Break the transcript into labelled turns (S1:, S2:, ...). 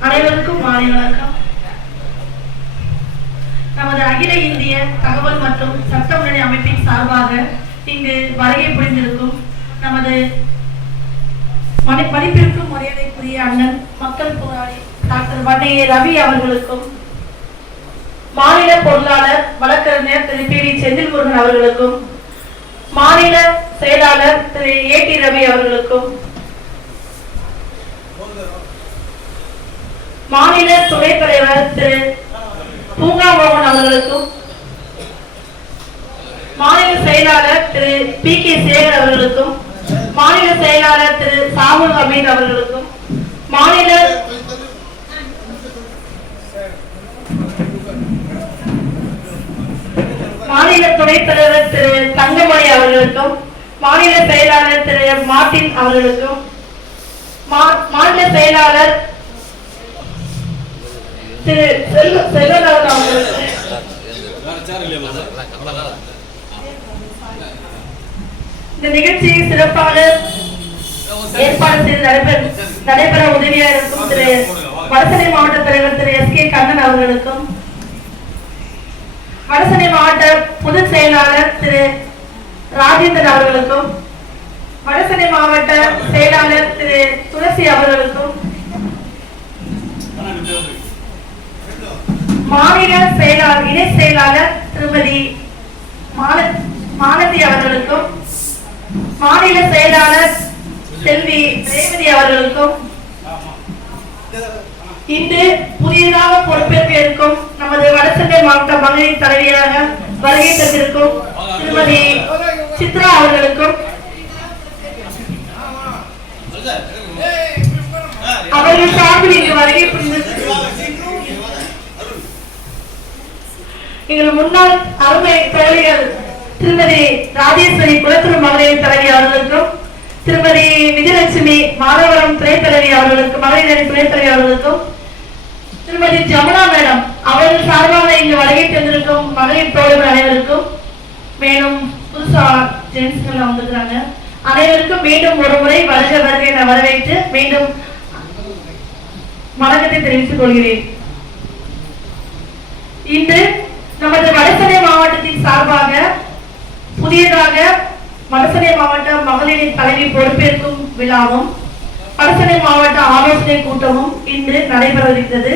S1: அனைவருக்கும் மாலை வணக்கம். நமது அகில இந்திய தகவல் மற்றும் சட்ட அமைப்பின் சார்பாக இங்கு வருகை புரிந்திருக்கும் நமது மதி- மதிப்பிற்கும் மரியாதைக்குரிய அண்ணன் மக்கள் போராளி டாக்டர் வன்னைய ரவி அவர்களுக்கும் மாநில பொருளாளர் வழக்கறிஞர் திரு பி வி செந்தில்முருகன் அவர்களுக்கும் மாநில செயலாளர் திரு ஏ டி ரவி அவர்களுக்கும் மாநில துணைத் தலைவர் திரு பூங்கா மோகன் அவர்களுக்கும் மாநில செயலாளர் திரு பி கே சேகர் அவர்களுக்கும் திரு அமீன் அவர்களுக்கும் மாநில மாநில துணைத் தலைவர் திரு தங்கமணி அவர்களுக்கும் மாநில செயலாளர் திரு மார்டின் அவர்களுக்கும் மாநில செயலாளர் திரு செல்வ செல்வராஜன் அவர்களுக்கும். இந்த நிகழ்ச்சியை சிறப்பாக ஏற்பாடு செய்து நடைபெற நடைபெற உதவியா இருக்கும் திரு வடசனை மாவட்ட தலைவர் திரு எஸ் கே கண்ணன் அவர்களுக்கும் வடசனை மாவட்ட பொதுச் செயலாளர் திரு ராஜேந்திரன் அவர்களுக்கும் வடசனை மாவட்ட செயலாளர் திரு துளசி அவர்களுக்கும் மாநில செயலாளர் இணை செயலாளர் திருமதி மாலதி அவர்களுக்கும் மாநில செயலாளர் செல்வி ரேவதி அவர்களுக்கும் இன்று புதியதாக பொறுப்பேற்க இருக்கும் நமது வடசென்னை மாவட்ட மகளிர் தலைவியாக வருகை தந்திருக்கும் திருமதி சித்ரா அவர்களுக்கும் அவர்கள் சார்பில் இங்கு வருகை புரிந்து எங்கள் முன்னாள் அருமை தோழிகள் திருமதி ராஜேஸ்வரி குலத்துறை மகளிர் தலைவி அவர்களுக்கும் திருமதி விஜயலட்சுமி மாதவரம் துணைத்தலைவி தலைவி அவர்களுக்கும் மகளிர் அணி அவர்களுக்கும் திருமதி ஜமுனா மேடம் அவர்கள் சார்பாக இங்கு வருகை தந்திருக்கும் மகளிர் தோழர்கள் அனைவருக்கும் மேலும் புதுசா ஜென்ஸ்கள் வந்திருக்கிறாங்க. அனைவருக்கும் மீண்டும் ஒரு முறை வருக வருகை என வரவேற்று மீண்டும் வணக்கத்தை தெரிவித்துக் கொள்கிறேன். இன்று நமது வடசனை மாவட்டத்தின் சார்பாக புதியதாக வடசனை மாவட்ட மகளிரின் தலைவி பொறுப்பேற்கும் விழாவும் வடசனை மாவட்ட ஆலோசனை கூட்டமும் இன்று நடைபெறவிருக்கிறது